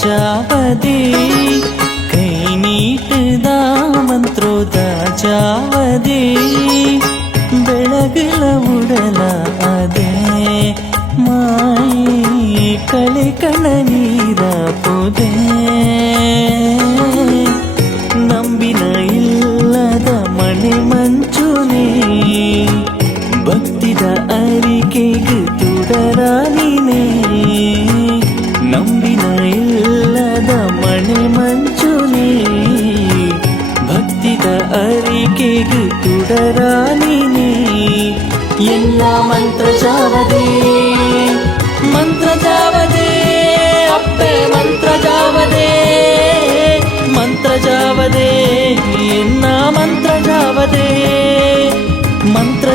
ಜಾವದೆ ಕೈ ನೀಟದ ಮಂತ್ರೋದ ಜಾವದೆ ಬೆಳಗಲ ಉಡಲ ಅದೇ ಮಾಯಿ ಕಳೆ ಕಣ ನೀರ ಪೊದೆ ನಂಬಿನ ಇಲ್ಲದ ಮನೆ ಮಂಚುನೇ ಭಕ್ತಿದ ಅರಿಕೆಗೆ ತುಡರಾನಿನೇ ನಂಬಿನ ಇಲ್ಲದ ಮನೆ ಮಂಚುನೇ ಭಕ್ತಿದ ಅರಿಕೆಗೆ ತುಡರಾನಿನೇ ಎಲ್ಲ ಮಂತ್ರ ಜಾವದೆ ಅಪ್ಪೆ ಮಂತ್ರ ಜಾವದೆ ಎನ್ನ ಮಂತ್ರ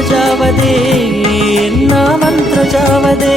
ಜಾವದೆ ಎನ್ನ ಮಂತ್ರ ಜಾವದೆ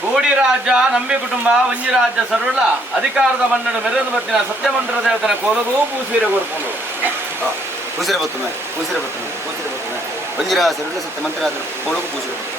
ಕೋಡಿ ರಾಜ್ಯ ನಂಬಿ ಕುಟುಂಬ ಒಂಜಿ ರಾಜ್ಯ ಸರ್ವಲ ಅಧಿಕಾರದ ಮನ್ನಡ ಮೆರೆದು ಬತ್ತಿನ ಸತ್ಯಮಂತ್ರ ದೇವತನ ಕೊಲಗು ಪೂಸೀರೆ ಕೊರ್ಕೊಂಡು ಪೂಸೀರೆ ಬತ್ತುಮೆ ಒಂಜಿ ರಾಜ್ಯ ಸರ್ವಲ ಸತ್ಯಮಂತ್ರ ಕೊಲಗು ಪೂಸೀರೆ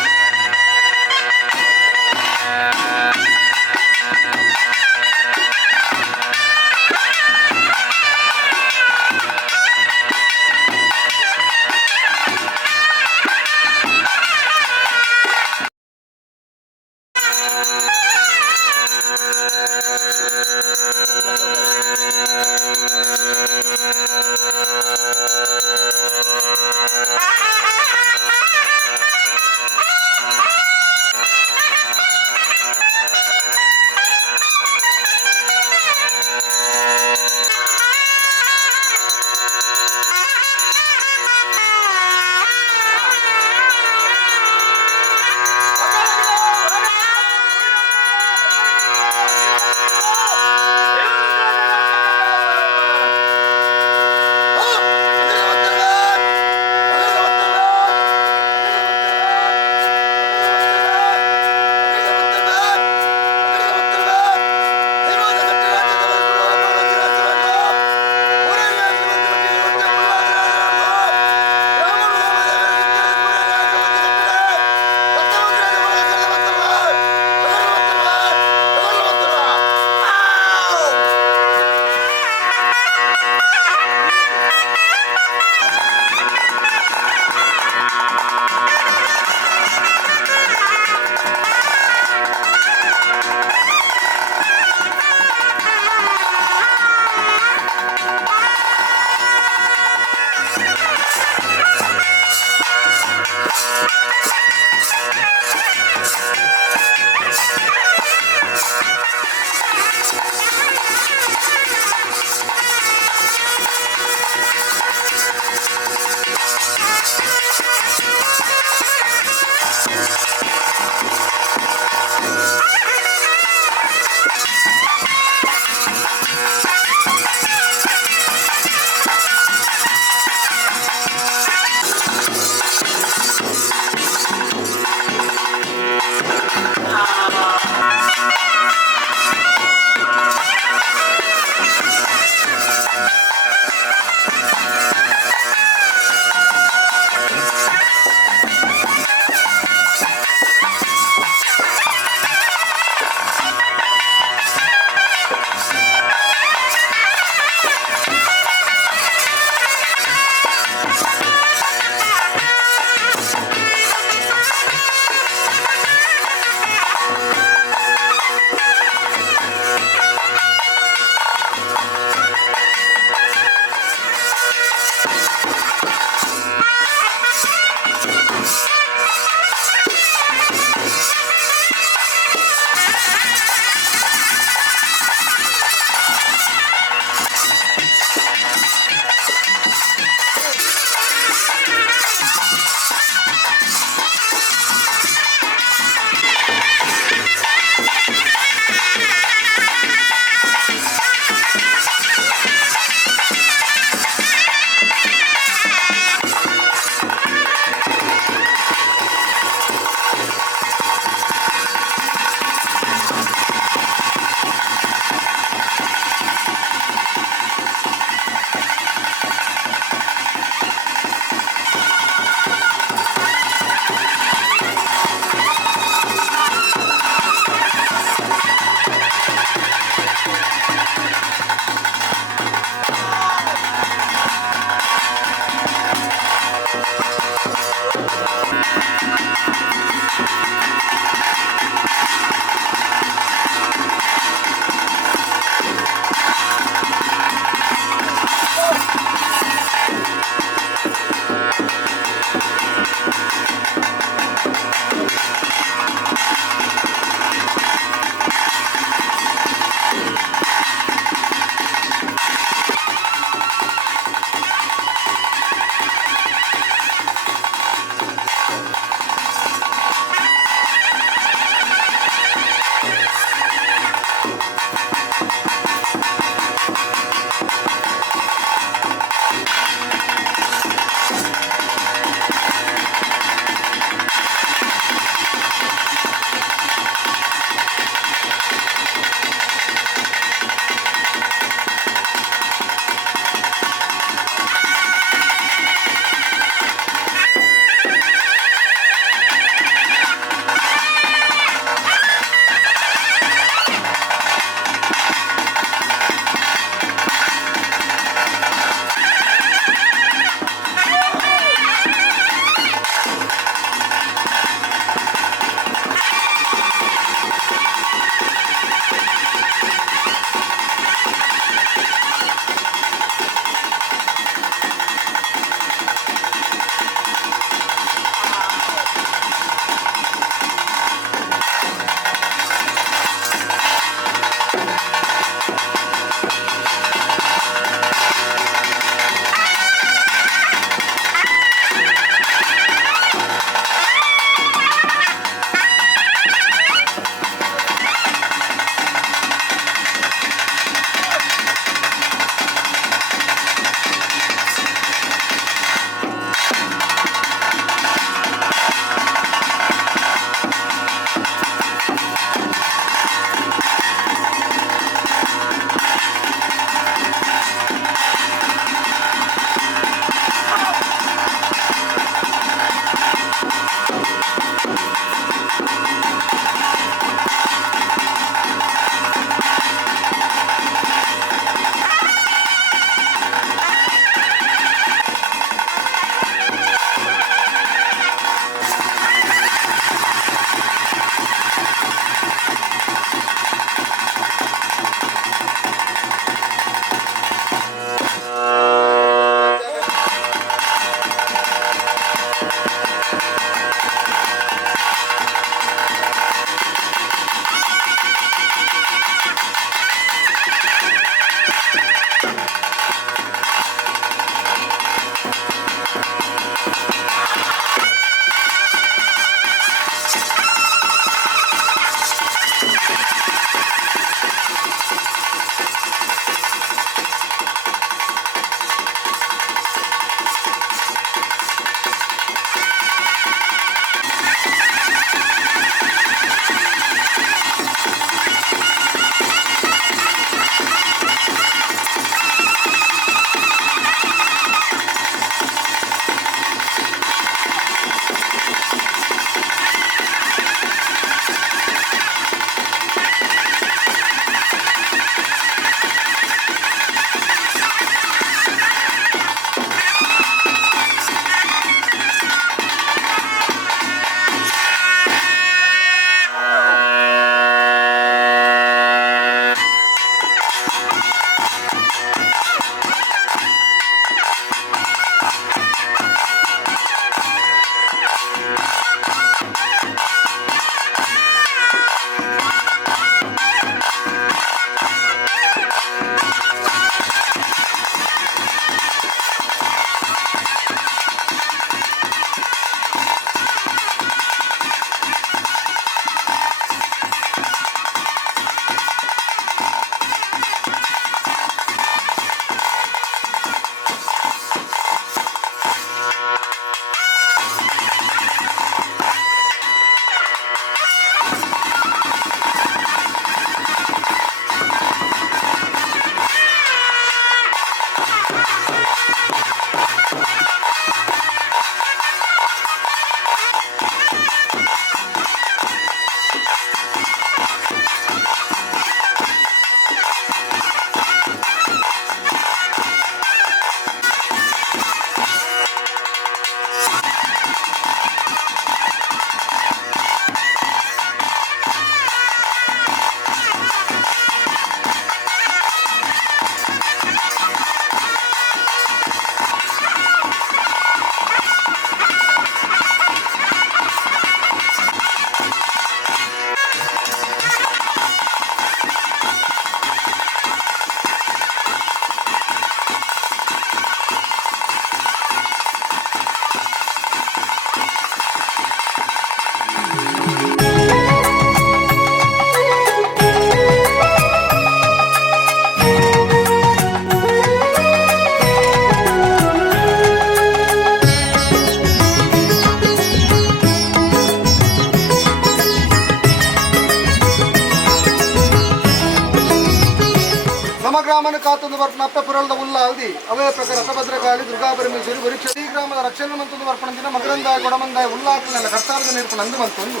ನಮ್ಮ ಗ್ರಾಮನ ಕಾತೊಂದು ಬರ್ಪಣ ಅಪ್ಪ ಪುರಳದ ಉಲ್ಲಾಲ್ದಿ ಅವೇ ಪ್ರಕಾರ ಅಪಭದ್ರಕಾಳಿ ದುರ್ಗಾ ಪರಮೇಶ್ವರಿ ಪರೀಕ್ಷೆ ಈ ಗ್ರಾಮದ ರಕ್ಷಣೆ ಮಂತೊಂದು ಬರ್ಪಣಂದಿನ ಮಕರಂದಾಯ ಕೊಡಮಂದಾಯ ಉಲ್ಲಾಕನೆಲ್ಲ ಕರ್ತಾರದ ನಿರ್ಪಣ ಅಂದು ಮಂತೊಂದು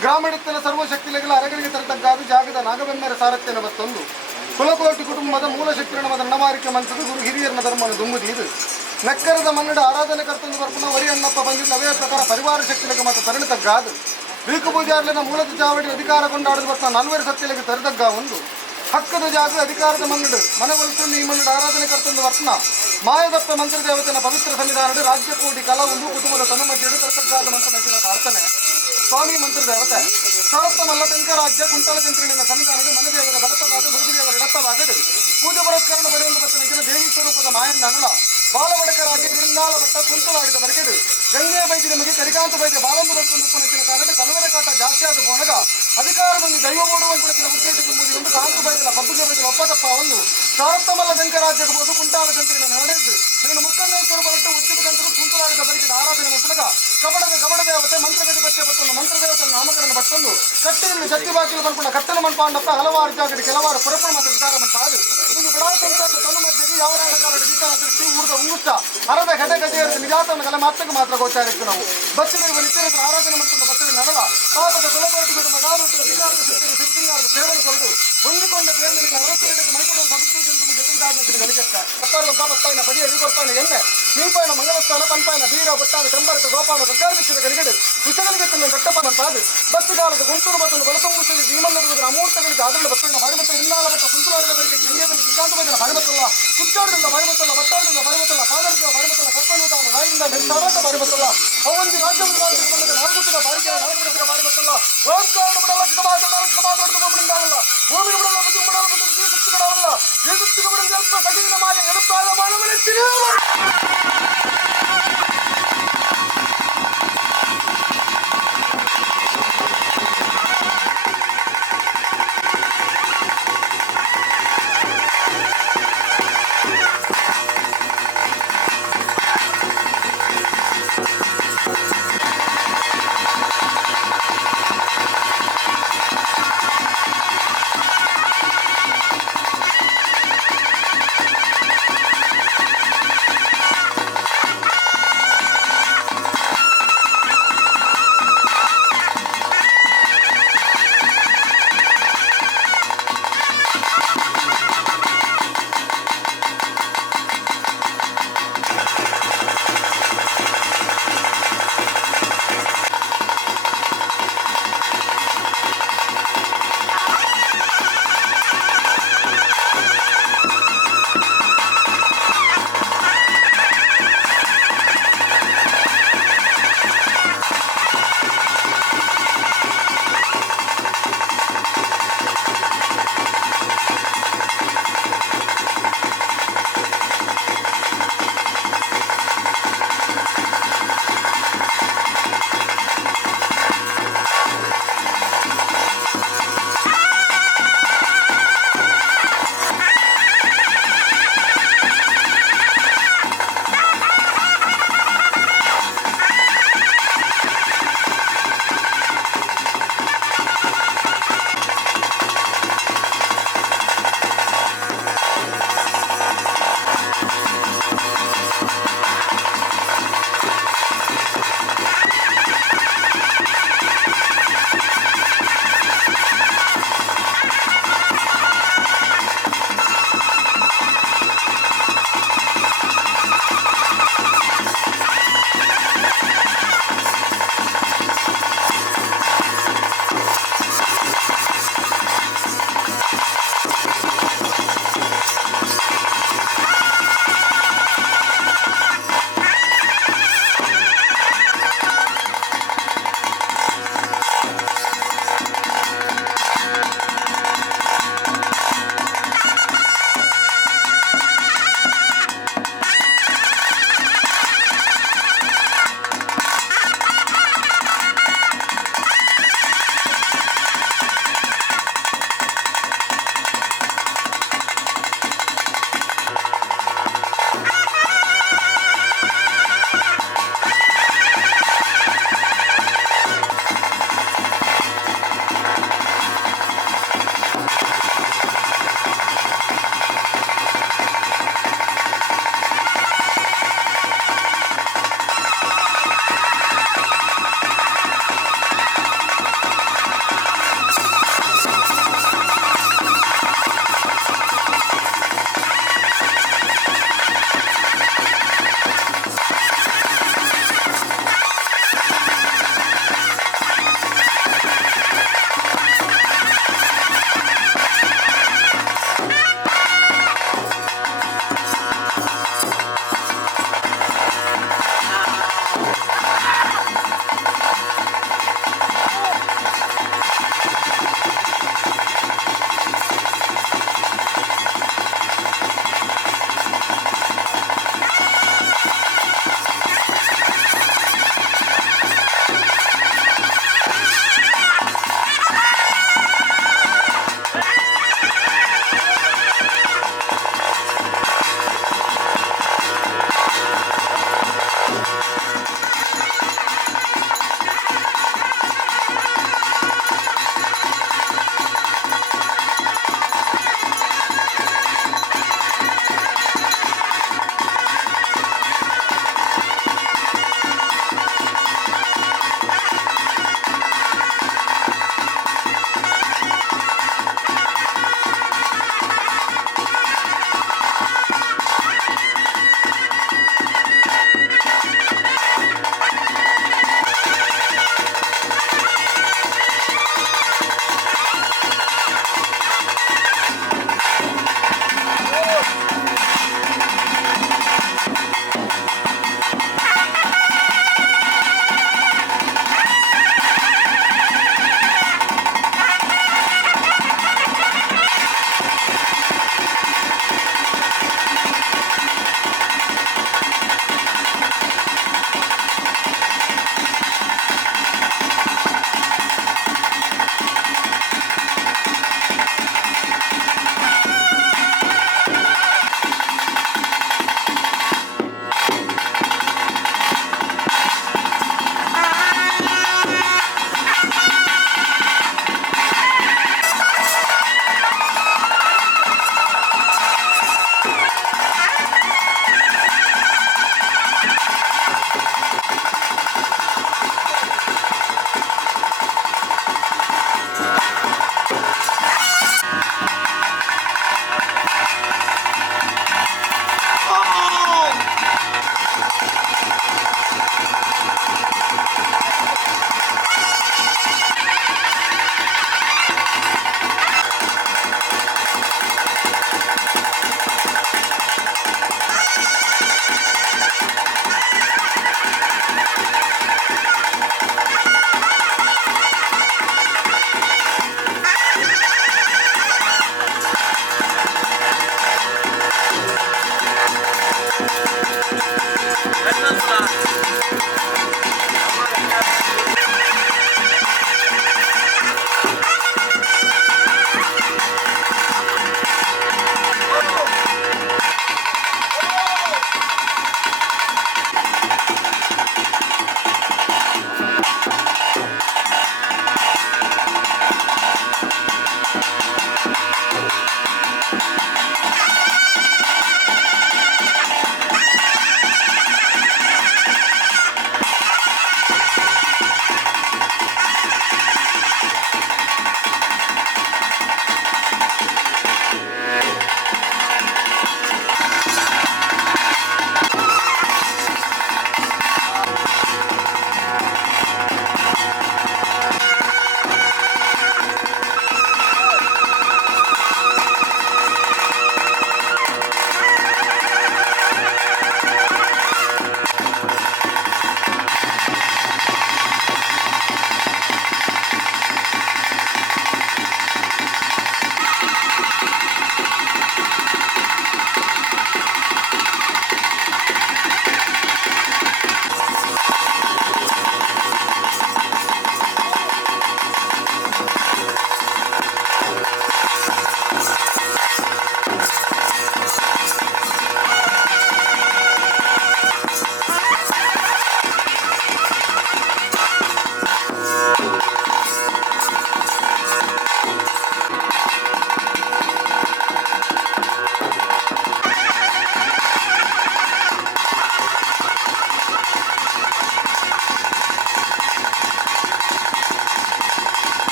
ಗ್ರಾಮಡಿತ್ತನ ಸರ್ವಶಕ್ತಿಲೆಗಳ ಅರಗಳಿಗೆ ತರತಕ್ಕಾದ ಜಾಗದ ನಾಗಬೆಮ್ಮರ ಸಾರಥ್ಯನ ಬತ್ತೊಂದು ಕುಲಕೋಟಿ ಕುಟುಂಬದ ಮೂಲ ಶಕ್ತಿರಣ ಮದ ನಡಮಾರಿಕೆ ಮಂತದು ಗುರು ಹಿರಿಯರನ ಧರ್ಮನ ದುಂಬುದಿ ಇದು ನಕ್ಕರದ ಮನ್ನಡ ಆರಾಧನೆ ಕರ್ತೊಂದು ಬರ್ಪಣ ವರಿ ಅಣ್ಣಪ್ಪ ಬಂದಿದ್ದ ಅವೇ ಪ್ರಕಾರ ಪರಿವಾರ ಶಕ್ತಿಲೆಗೆ ಮತ್ತು ತರಣಿತಗ್ಗಾದು ವೀಕು ಪೂಜಾರ್ಲಿನ ಮೂಲದ ಚಾವಡಿ ಅಧಿಕಾರ ಕೊಂಡಾಡದ ಬರ್ತ ನಲ್ವರಿ ಸತ್ಯಲೆಗೆ ತರದಗ್ಗ ಒಂದು ಹಕ್ಕದ ಜಾಗ ಅಧಿಕಾರದ ಮನ್ನಡು ಮನವೊಲಿತು ಈ ಮನ್ನಡು ಆರಾಧನೆ ಕರ್ತೊಂದು ವರ್ತನ ಮಾಯದಪ್ಪ ಮಂತ್ರ ದೇವತೆಯ ಪವಿತ್ರ ಸನ್ನಿಧಾನಡು ರಾಜ್ಯ ಕೋಟಿ ಕಲಾ ಒಂದು ಕುಟುಂಬದ ತನುಮಧ್ಯಡು ತರ್ತಗ್ಗಾದ ಮಂತ್ರ ಮಂಚಿನ ಪ್ರಾರ್ಥನೆ ಸ್ವಾಮಿ ಮಂತ್ರ ದೇವತೆ ಸರತ್ತ ಮಲ್ಲ ಟಂಕರಾಜ್ಯ ಕುಂಟಲ ಚಂದ್ರನಿನ ಸನ್ನಿಧಾನಡು ಮನದೇವರ ಬಲತವಾದ ಗುರುದೇವರ ಇಡತ್ತವಾಗಡು ಪೂಜೆ ಪುರಸ್ಕರಣ ಪಡೆಯುವ ಬತ್ತನಿಗೆ ದೇವಿ ಸ್ವರೂಪದ ಮಾಯಣ್ಣ ಅನಲ ಬಾಲವಡಕರಾಗಿ ಬಿರುಂದಾಲ ಬಟ್ಟ ಕುಂತಲಾಡಿದ ಬರಕೆಡು ಗಂಗೆ ಬೈದಿ ನಮಗೆ ಕರಿಕಾಂತ ಬೈದೆ ಬಾಲಂದು ಬರ್ತೊಂದು ಪುನಚಿನ ಕಾರಣ ಕಲವರ ಕಾಟ ಜಾಸ್ತಿ ಆದ ಪೋನಗ ಅಧಿಕಾರವನ್ನು ದೈವ ಓಡುವ ಕುಡಕಿನ ಉದ್ದೇಶ ತುಂಬುವುದು ಒಂದು ಕಾಂತು ಬೈದಲ ಪಬ್ಬುಗೆ ಬೈದಲ ಒಪ್ಪದಪ್ಪ ಒಂದು ಸಾರತ್ತಮಲ್ಲ ಟಂಕರಾಜ್ಯಕ್ಕೆ ಬೋದು ಕುಂಟಾಲ ಚಂದ್ರನಿನ ನಡೆದು ನೀನು ಮುಕ್ಕನ್ನೇಶ್ವರ ಬರಟ್ಟು ಉಚ್ಚಿತ ಕಂತರು ಕುಂತಲಾಡಿದ ಬರಿಕೆ ಆರಾಧನೆ ಮಂತ್ರಗ ಕಬಡ ದೇವತೆ ಮಂತ್ರಗತಿ ಬಚ್ಚೆ ಬತ್ತೊಂದು ಮಂತ್ರ ದೇವತೆ ನಾಮಕರಣ ಬಟ್ಟೊಂದು ಕಟ್ಟೆಯಲ್ಲಿ ಶಕ್ತಿ ಬಾಕಿಲು ಬಂದ್ಕೊಂಡ ಕಟ್ಟನ ಮನ್ಪಾಂಡಪ್ಪ ಹಲವಾರು ಜಾಗಡಿ ಕೆಲವಾರು ಪುರಪಣ ಮತ್ತು ವಿಚಾರ ಮಂತಾದು ಇದು ಬಿಡಾ ಸಂಸಾರದ ತನು ಮಧ್ಯೆಗೆ ಯಾವ ಕಾಲ ಗೀತಾನ ದೃಷ್ಟಿ ಊರ್ದ ಉಂಗುಷ್ಟ ಅರದ ಗದೆ ಗಜೆಯರು ನಿಜಾತನ ಕಲೆ ಮಾತ್ರ ಗೋಚಾರಿತ್ತು ನಾವು ಬಚ್ಚಲಿರುವ ನಿತ್ಯರತ್ರ ಆರಾಧನೆ ಮತ್ತು ಬಚ್ಚಲಿ ನಡಲ ಪಾಪದ ಕುಲಕೋಟಿ ಬಿಡು ಮಗಾಮಂತ್ರ ವಿಚಾರದ ಶಕ್ತಿಗೆ ಸಿದ್ಧಿಯಾರದ ಸೇವನೆ ಕೊರದು ಹೊಂದಿಕೊಂಡ ಪ್ರೇರಣೆಗೆ ಅರವತ್ತೆರಡಕ್ಕೆ ಮೈಕೊಡುವ ಸದುತ್ತು ಜೊತೆಗೆ ಗಲಿಗೆತ್ತ ಕತ್ತಾರುವಂತ ಬತ್ತಾಯಿನ ಪಡಿಯಲ್ಲಿ ಕೊಡ್ತಾನೆ ಎಣ್ಣೆ ನೀಪಾಯನ ಮಂಗಲಸ್ಥಾನ ಪಂಪಾಯನ ಬೀರ ಬಟ್ಟಾನ ಚಂಬರಕ ಗೋಪಾಲ ಸರ್ಕಾರವಿಸಿದ ಗಲಿಗಡೆ ವಿಷಗಳಿಗೆ ತನ್ನ ದಟ್ಟಪ್ಪನಂತಾದು ಬಸ್ಸುಗಾಲದ ಗುಂಟೂರು ಬತ್ತನ್ನು ಬಲತುಂಗುಸಲಿ ಭೀಮಲ್ಲದ ಅಮೂರ್ತಗಳಿಗೆ ಅದರಲ್ಲಿ ಬತ್ತನ ಭಾರಿಮತ್ತ ಇನ್ನಾಲ ಬತ್ತ ಸುಂದರಾಡಿದ ಬಳಿಕೆ ಜಿಂಗೇದನ್ನು ಸಿದ್ಧಾಂತ ಬೈದನ ಭಾರಿಮತ್ತಲ್ಲ ಕುಚ್ಚಾಡದಿಂದ ಭಾರಿಮತ್ತಲ್ಲ ಬಟ್ಟಾಡದಿಂದ ಭಾರಿಮತ್ತಲ್ಲ ಪಾದರ್ಜ ಭಾರಿಮತ್ತಲ್ಲ ಕಪ್ಪನುದಾನ ರಾಯಿಂದ ನಿರ್ಧಾರದ ಭಾರಿಮತ್ತಲ್ಲ ಅವೊಂದು ರಾಜ್ಯವನ್ನು ಬಂದ ನಾಲ್ಗುತ್ತಿನ ಬಾರಿಕೆ ನಾಲ್ಕು ಭಾರಿಮತ್ತಲ್ಲ ಓಂಕಾರ ಬಿಡಲ್ಲ ಕ್ಷಮಾದೊಡ್ಡಲ್ಲ ಭೂಮಿ ಬಿಡಲ್ಲ ಜೀಸುತ್ತಿಗಳಲ್ಲ ಜೀಸುತ್ತಿಗಳು ಸ್ವಲ್ಪ ಸಗಿನ ಮಾಯ ಎಡುತ್ತಾದ ಮಾನವನೆಚ್ಚಿನ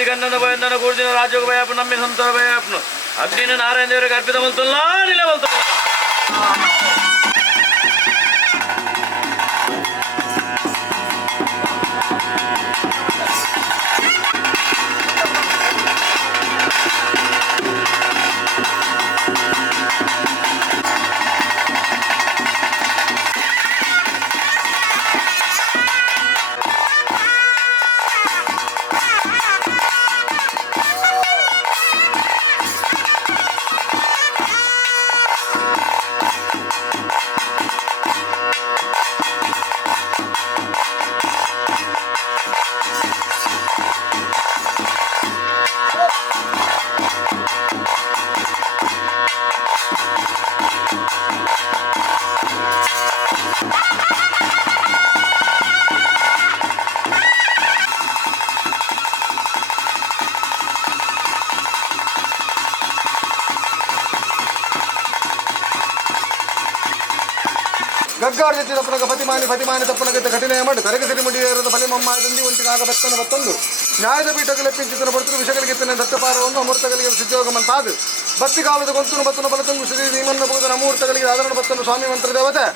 ಬೈದಿ ಗಣ್ಣನ ಭಯಂದನ ಕೂರ್ಜಿನ ರಾಜ್ಯೋಗ ಭಯಪ್ಪು ನಮ್ಮಿ ಸಂತರ ಭಯಪ್ಪನು ಅಗ್ನಿನ ನಾರಾಯಣ ದೇವರಿಗೆ ಅರ್ಪಿತ ಬಂತಲ್ಲ ನಿಲ ಬಂತಲ್ಲ ಗಗ್ಗಾಡ ಜೊತೆ ತಪ್ಪನಗ ಪತಿಮಾನಿ ತಪ್ಪನಗತ್ತ ಕಠಿಣ ಮಾಡಿ ತರಗತಿ ಮುಡಿಯರದ ಬಲಿ ಮಮ್ಮಾಯದಲ್ಲಿ ಒಂಟಿಗಾಗ ಬೆತ್ತನ ಬತ್ತೊಂದು ನ್ಯಾಯದ ಪೀಠಗಳೆಪ್ಪಿಂಚಿತನ ಬರ್ತರು ವಿಷಗಳಿಗೆತ್ತನೆ ದತ್ತಪಾರವನ್ನು ಅಮೂರ್ತಗಳಿಗೆ ಸಿದ್ಧಯೋಗಮಂತಾದು ಬತ್ತಿಗಾಲದ ಗೊಂತುನು ಬತ್ತನ ಬಲತಂಗು ಶ್ರೀ ನೀಮನ್ನ ಬೋಧನ ಅಮೂರ್ತಗಳಿಗೆ ಆದರಣ ಬತ್ತನು ಸ್ವಾಮಿ ಮಂತ್ರ ದೇವತೆ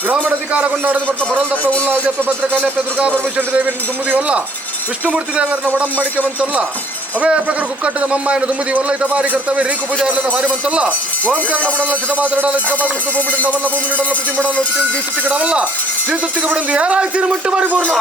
ಗ್ರಾಮೀಣ ಅಧಿಕಾರ ಕೊಂಡಾಡದ ಬರ್ತ ಬರಲ್ದಪ್ಪ ಉಲ್ಲಾಲ್ದಪ್ಪ ಭದ್ರಕಾಲೆಪ್ಪ ದುರ್ಗಾ ಪರಮೇಶ್ವರಿ ದೇವರಿನ ದುಮ್ಮುದಿವಲ್ಲ ವಿಷ್ಣುಮೂರ್ತಿ ದೇವರನ್ನ ಒಡಂಬಡಿಕೆ ಬಂತಲ್ಲ ಅವೇ ಪ್ರಕಾರ ಕುಕ್ಕಟ್ಟದ ಮಮ್ಮಾಯನ ದುಮ್ಮುದಿವಲ್ಲ ಇದ ಬಾರಿ ಕರ್ತವ್ಯ ರೀಕು ಪೂಜೆ ಅಲ್ಲದ ಬಾರಿ ಬಂತಲ್ಲ ಓಂಕಾರಣ ಬಿಡಲ್ಲ ಚಿತಪಾತ್ರಡಲ್ಲ ಭೂಮಿ ಭೂಮಿ ಪ್ರತಿ ಮಾಡಲ್ಲ ದೀಸುತ್ತಿಗೆ ಬಿಡಲ್ಲ ದೀಸುತ್ತಿಗೆ ಬಿಡಂದು ಯಾರಾಯ್ತೀರಿ ಮುಟ್ಟು ಬಾರಿ ಪೂರ್ಣ